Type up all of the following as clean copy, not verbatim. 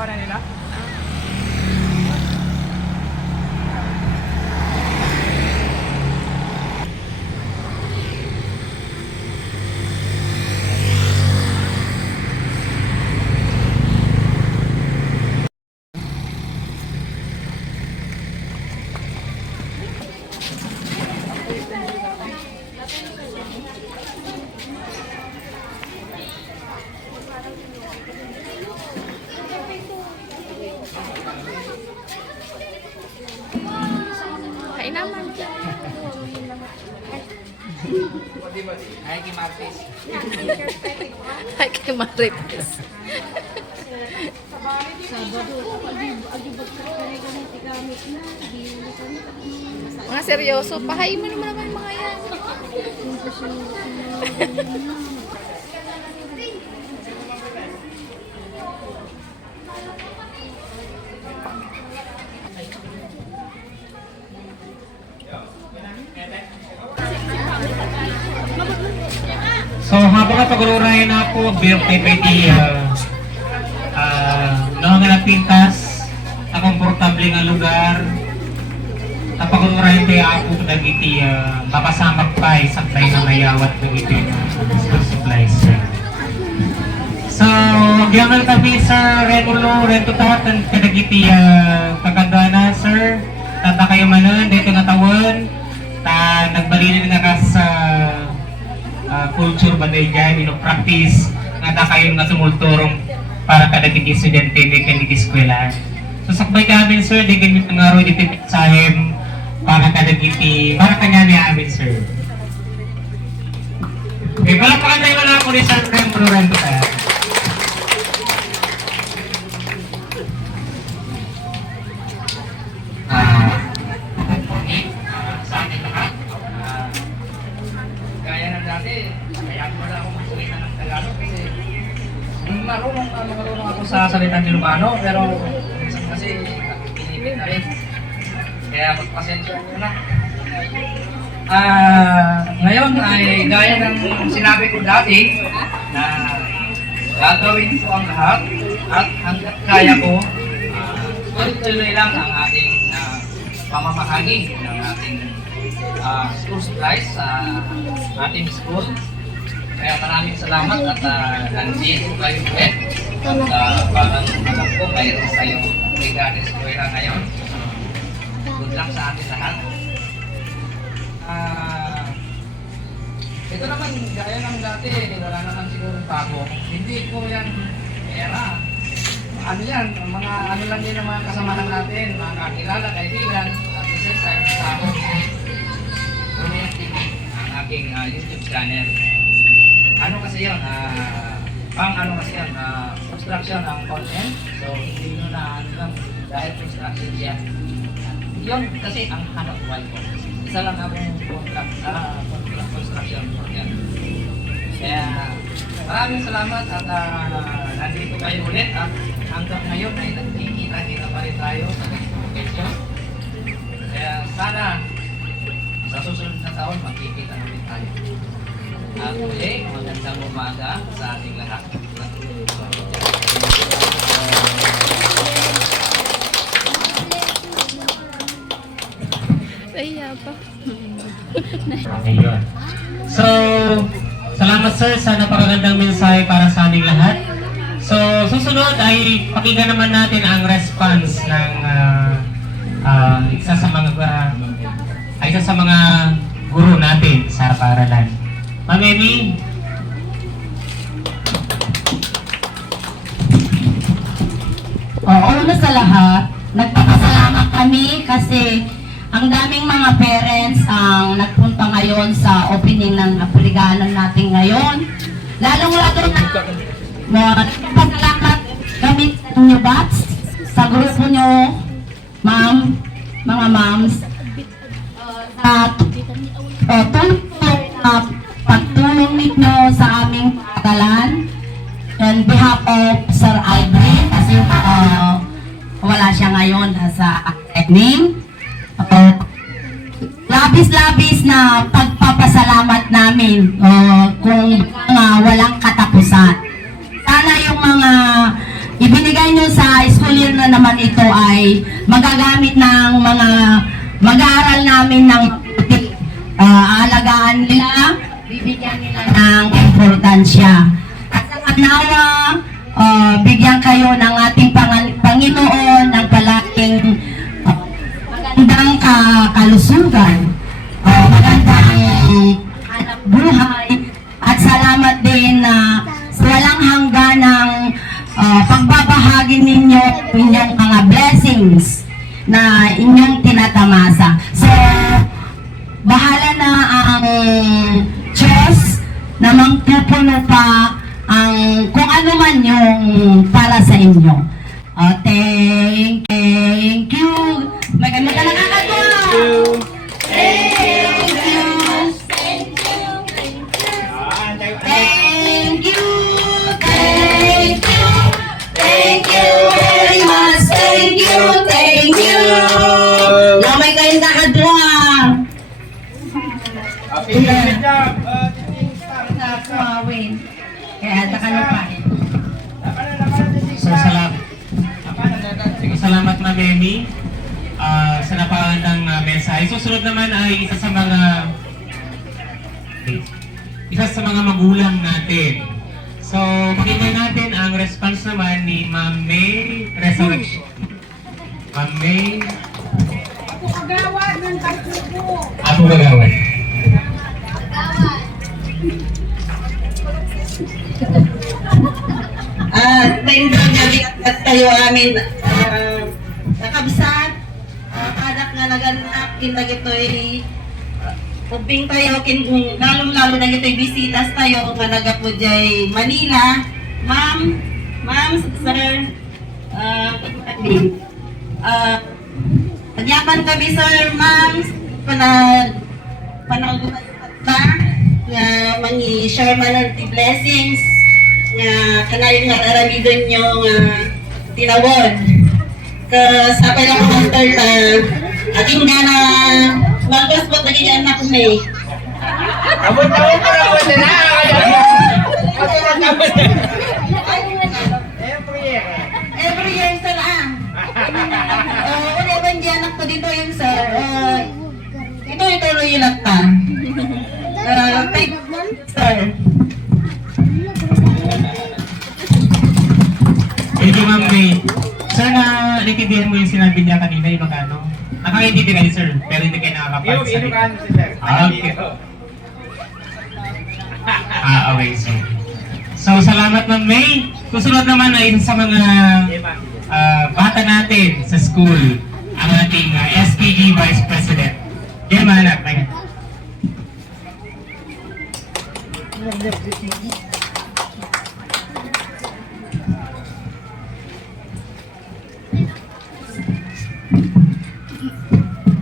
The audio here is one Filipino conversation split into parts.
Nakuha na nila? Kain naman. Ay, kay Martes. Ay, kay Maripes. Mga seryoso, pahain mo naman naman yung mga yan. So habang napag-uurayan na po, birthday pwede nga pintas, na komportable nga lugar, napag-uurayan tayo ako dagiti mapasamak pa saktay na mayawat dagiti school supplies. So, diyaman kami sa Regulo, Rento Tatan, kadagiti kagandana, sir, tata kayo manan, dito nga tawon, nagbalinin nga ka sa culture ba dahil dyan, practice nga da kayo nga tumulturong para kadagiti estudyante di kaniti eskwela. So sakbay kami sir, di ganit nga ro dito sahim para kadagiti, para kanya ni amin sir. Okay, palapakan tayo na ako ni Sir Rembro Rento tayo. Marunong ako sa salitang Ilocano, pero minsan kasi pinipit na rin. Kaya magpasensya nyo na. Ngayon ay gaya ng sinabi ko dati na gagawin ko ang lahat at hanggat kaya ko, tuloy-tuloy lang ang ating pamamahagi ng ating school supplies sa ating school. Kaya maraming salamat at nandito kayo ulit. At parang alam ko mayroon kayong regarding eskwela ngayon. Good luck sa ating lahat. Ito naman, gaya ng dati, wala naman siguro bago. Hindi ko yan era. Ano yan, mga ano lang din ang mga kasamahan natin, mga kakilala, kaibigan, at the same time, sa ako, TV, ang aking YouTube channel. Ano kasi yun, ano kasi yun, construction ang content. So, hindi nyo na ano lang, dahil construction siya. Yun kasi ang hanap buhay ko. Isa lang akong construction worker. Kaya, maraming salamat at nandito kayo ulit at hanggang ngayon ay nagkikita-kita pa rin tayo sa education. Kaya sana, sa susunod na taon, magkikita ulit tayo. At muli, magandang umaga sa ating lahat. Ay, pa. Ayun. So, salamat sir sa napakagandang mensahe para sa aming lahat. So, susunod ay pakinggan naman natin ang response ng isa sa mga guro natin sa paaralan. Ma'am Amy? Una sa lahat, nagpapasalamat kami kasi ang daming mga parents ang nagpunta ngayon sa opening ng Apliganan natin ngayon. Lalong-lalo na nagpapasalamat kami sa inyo bats, sa grupo nyo, ma'am, mga moms, sa pagtulong ninyo sa aming pagkalan on behalf of Sir Aldrin kasi wala siya ngayon sa academy. Labis-labis na pagpapasalamat namin kung walang katapusan. Sana yung mga ibinigay nyo sa school year na naman ito ay magagamit ng mga mag-aaral namin ng aalagaan nila, bibigyan nila ng importansya. At sa nawa, bigyan kayo ng ating Panginoon ng palaging magandang kalusugan, magandang hanap buhay, at salamat din na walang hanggan ng pagbabahagi ninyo inyong mga blessings na inyong tinatamasa. So, bahala na ang Diyos na magpupuno pa ang kung ano man yung para sa inyo. Thank you. Maganda ka nakakatuwa. Thank you. Thank you. Thank you. Thank you very much. Thank you. Thank you. Lamay kayo nakakatuwa. Nakakawin. Kaya takano pa. So, salamat Ma'am Emmy sa napakagandang mensahe. Susunod naman ay isa sa mga magulang natin. So, pakinggan natin ang response naman ni Ma'am May Resurrection. Ma'am May. Ako kagawad ng Tarsuko. Ako gagawin. Thank you gabi at kayo amin nakabsat anak nga naganak kinta gito'y ubing tayo lalong-lalo na gito'y bisitas tayo nga nagapo jay Manila. Ma'am, sir, agyapan kami sir, ma'am, panagutan ta nga mangi-share man ng blessings nga kanayon nga aramidon nyo nga tinawon. Sa lang hunter na aking gana mag-gospel na ganyan na kumay. Abot-abot pa naman na. Every year sir una ba dyan ako dito yung sir. Ito tuloy yung lakta. Thank you sir. Thank you, Ma'am May. Sir, naintindihan mo yung sinabi niya kanina, yung magkano? Nakakaintindihan kayo, sir, pero hindi kayo nakakapagsalita. Okay. Okay, sir. So, salamat, Ma'am May. Susunod naman ay sa mga bata natin sa school, ang ating SPG Vice President. Yan, mahanap.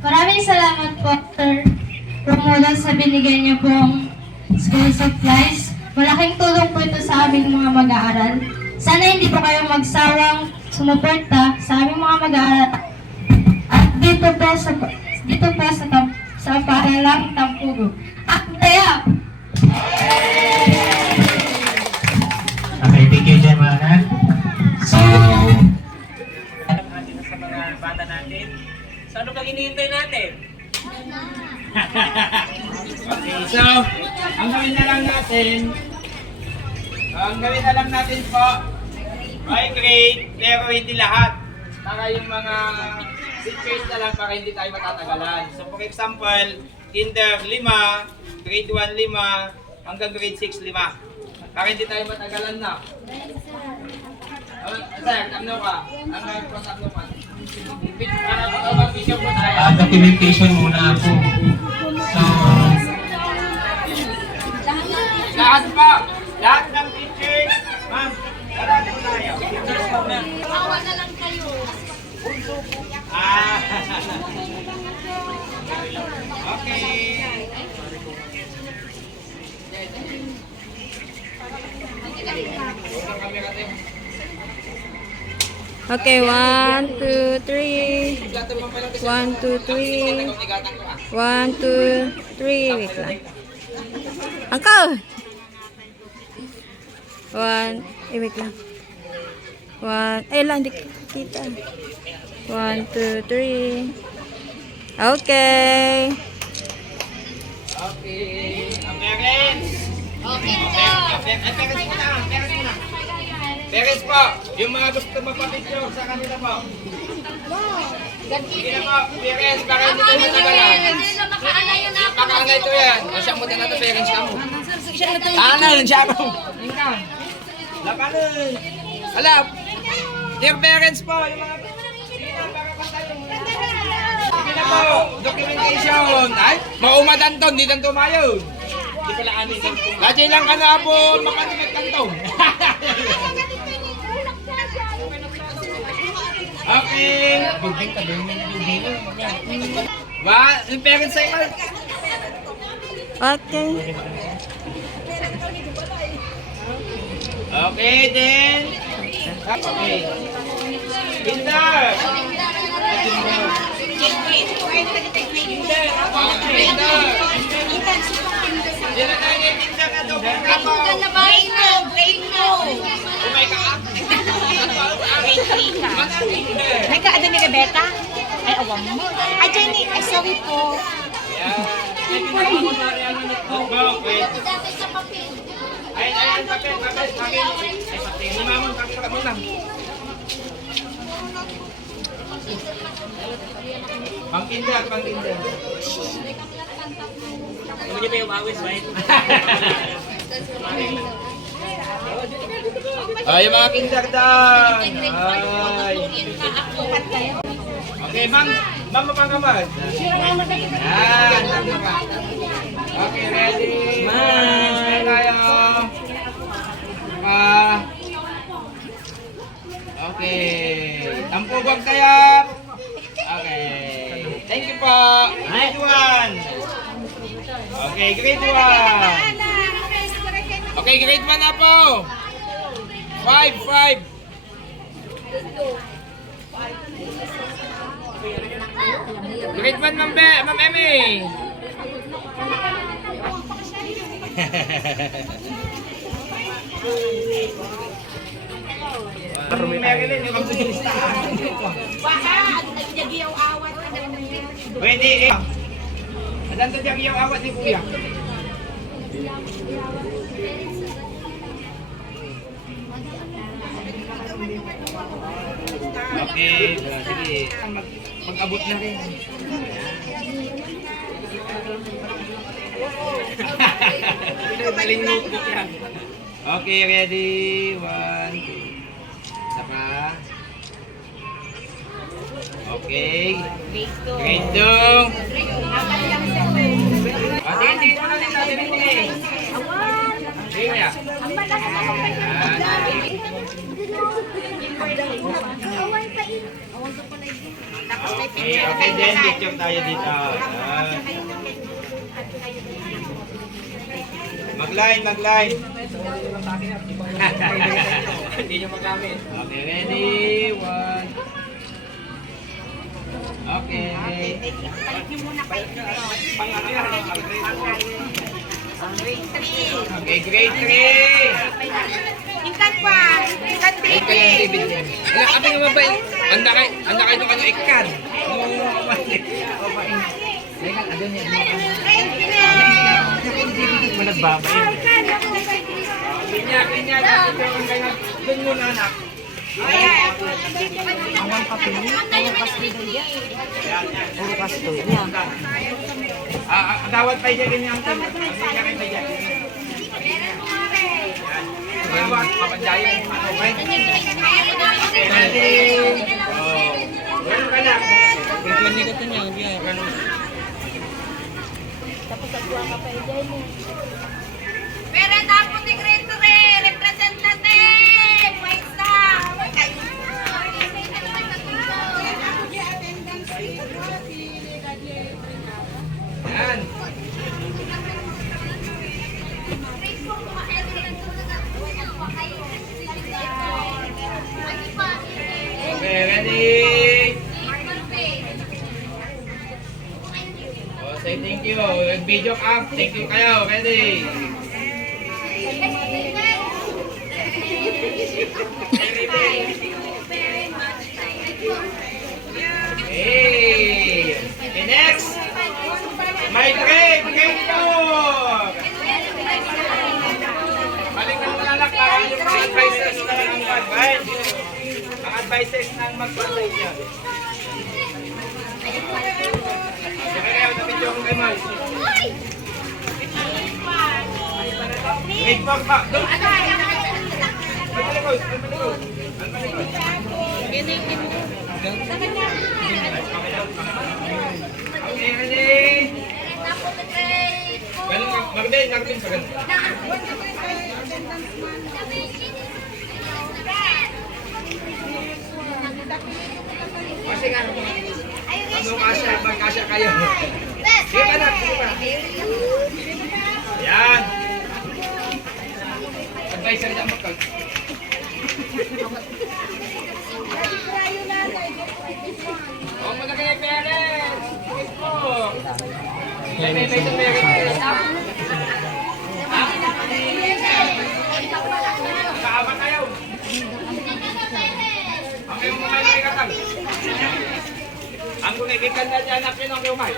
Maraming salamat po, Sir Romulo, sa binigay niyo pong school supplies. Malaking tulong po ito sa aming mga mag-aaral. Sana hindi po kayo magsawang sumuporta sa aming mga mag-aaral. At dito po sa paaralang Tampugo. Taya! Okay, thank you, Jemana. So, sa mga bata natin, so ano pag hinihintay natin? Okay, so, ang gawin na lang natin po, by grade, pero hindi lahat. Para yung mga teachers na lang para hindi tayo matatagalan. So, for example, kinder 5, grade 1 5, hanggang grade 6 5. Para hindi tayo matagalan na. Sir, tamno ka. Hanggang po tamno ka. Para mag-video po tayo. Documentation muna ako. So, Lahat pa! Lahat ng teachers! Ma'am, lahat po tayo. Awa na lang kayo. Okay. Okay, 1, 2, 3. 1, 2, 3. 1, 2, 3. Wait lang. Angkaw! 1, wait lang. One, ay lang, hindi kita. 1, 2, 3. Okay. Okay. Parents! Okay po. Parents muna. Parents po, yung mga gusto mapapicture sa kanila po. Sige na po, parents, baka hindi tayo matagalan. Makaanay ito yan. Masya mo na ito, parents ka mo. Kanan, siya mo. Tingnan. Lapanan. Alap. Dear parents po, yung mga... Sige na, baka pantay. Sige na po, documentation. Ay, maumadan to, hindi tanto mayo. Hindi pala amin. Lagi lang ka na po, makalimutan kanto. Okay. Bubing ka doon. Ba, yung parents ay mal. Okay. Okay, then. Okay. Kinder. Diyan na yung kinder na to. Ako na ba? Oh my God. May kaado ni Rebecca? Ay, awang mo. Ay, Jenny, ay, sorry po. Ay, papel. Ay, papel. Lumamon, papel mo lang. Pang-kinder. Hindi tayo umawis, right? Ay, yung mga kinder down. Ay. Okay, ma'am mapangkamad. Yan, tama ka. Okay, ready? Smile tayo. Okay. Tampugog tayo. Okay. Thank you po. Grade 1. Okay, grade 1. Okay, grade 1 na po. 5. Grade 1, Ma'am Emmy. Marilyn, yung kamsulista. Pwede eh. Adan to yung awat ni Kuya. Okay, sige. Mag-abot na rin. Galing notebook yan. Okay, ready? 1, 2. Isa pa. Okay. Grade 2. Tingin mo na rin natin ito eh. Sige kaya. Okay, then picture tayo dito. Mag-line. Hindi nyo magamit. Okay, ready? 1. Okay. Okay, grade 3. Intan pa. Intan Huwag kayong David yan. Alam, ate nga ba ba? Anda kayo itong ano, ikan. Managbabay. Kanya. Doon muna, anak. Awang papel niya. Awang pastel niya. Puro pastel niya. Dawat pa dyan yung team. Kanya kayo pa dyan. Dawat, papandayan. Ready? Bueno ka na. Pagkuhan ko ito niya. Pero tapos ni Grade 3, representative! Puesta! Yan. Okay, ready? Oh, say thank you. Video up. Thank you kayo. Ready? Ready? devices ng mag-contact niya. Okay, kayo, napidyo ko kay Mal. Wait, pa. Doon. Malikod. Okay, ready? Marvin, sa ganun. Kasi nga, magkasya kayo. Sige pa na, sige pa. Ayan. Advisor dyan magkal. Huwag mo na kayo, parents. Sige po. May parents. Kaabang kayo. Ang kayong umay na ikatang. Ang kumikikan na dyan, anak yun ang kayong umay.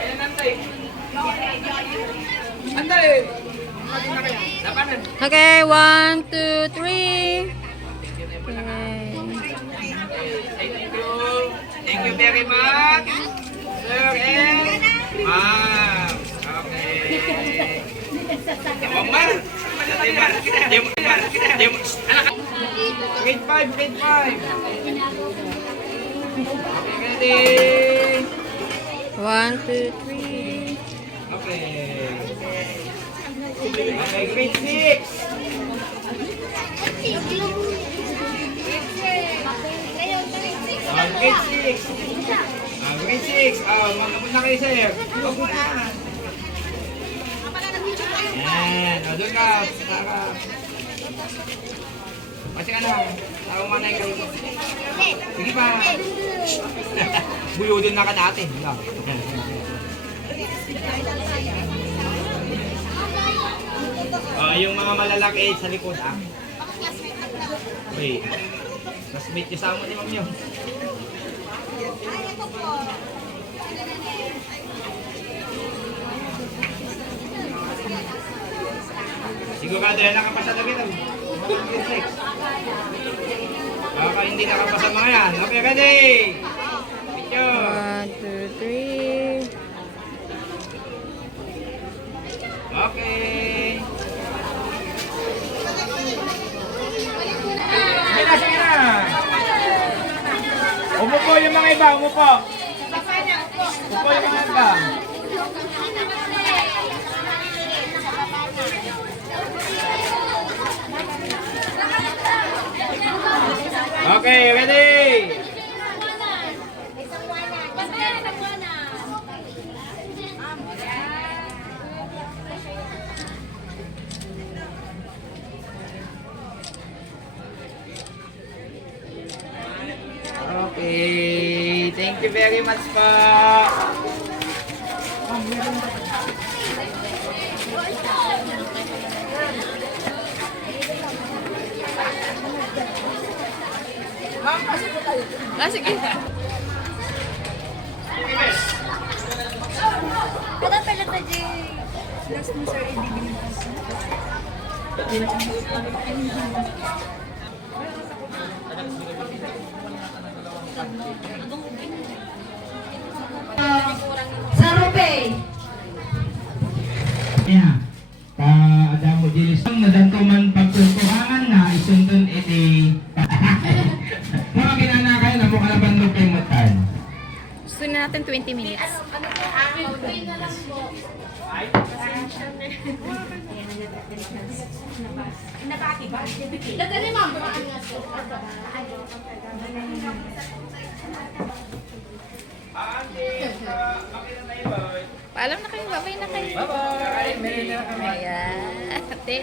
Ayan, nantay. Antay. Lapanan. Okay, 1, 2, 3. Okay. Thank you very much. Sir and ma'am. Okay. Ma'am. Grade 5. Okay, ready? 1, 2, 3. Okay. Okay, grade 6. Grade 6. Grade 6. Magkabot na kayo, sir. Huwag mo na. Yan. Doon ka. Kasi ka na. Tawang manay kayo. Sige pa. Buyodin na ka natin. Yung mga malalaki sa likod, Wait. Mas meet nyo sa amo ni Ma'am yun. Sigurado yan nakapasa na rin. Baka hindi nakapasa mga yan. Okay, ready? Picture. 1, 2, 3. Okay. Sige na. Umupo yung mga iba, umupo. Umupo yung mga iba. Okay, ready? Okay, thank you very much po. Sige. Kada pala pa di last mo sir hindi Sa Rupay. Yeah. Adamo dilis ang nadantuman pagtutuhangan na isundon iti mga ginanakay na mukha na bandog kay mutan. Gusto na natin 20 minutes. Paalam na kayo, babay na kayo. Bye-bye. Meron na kami. Ayan. Ate.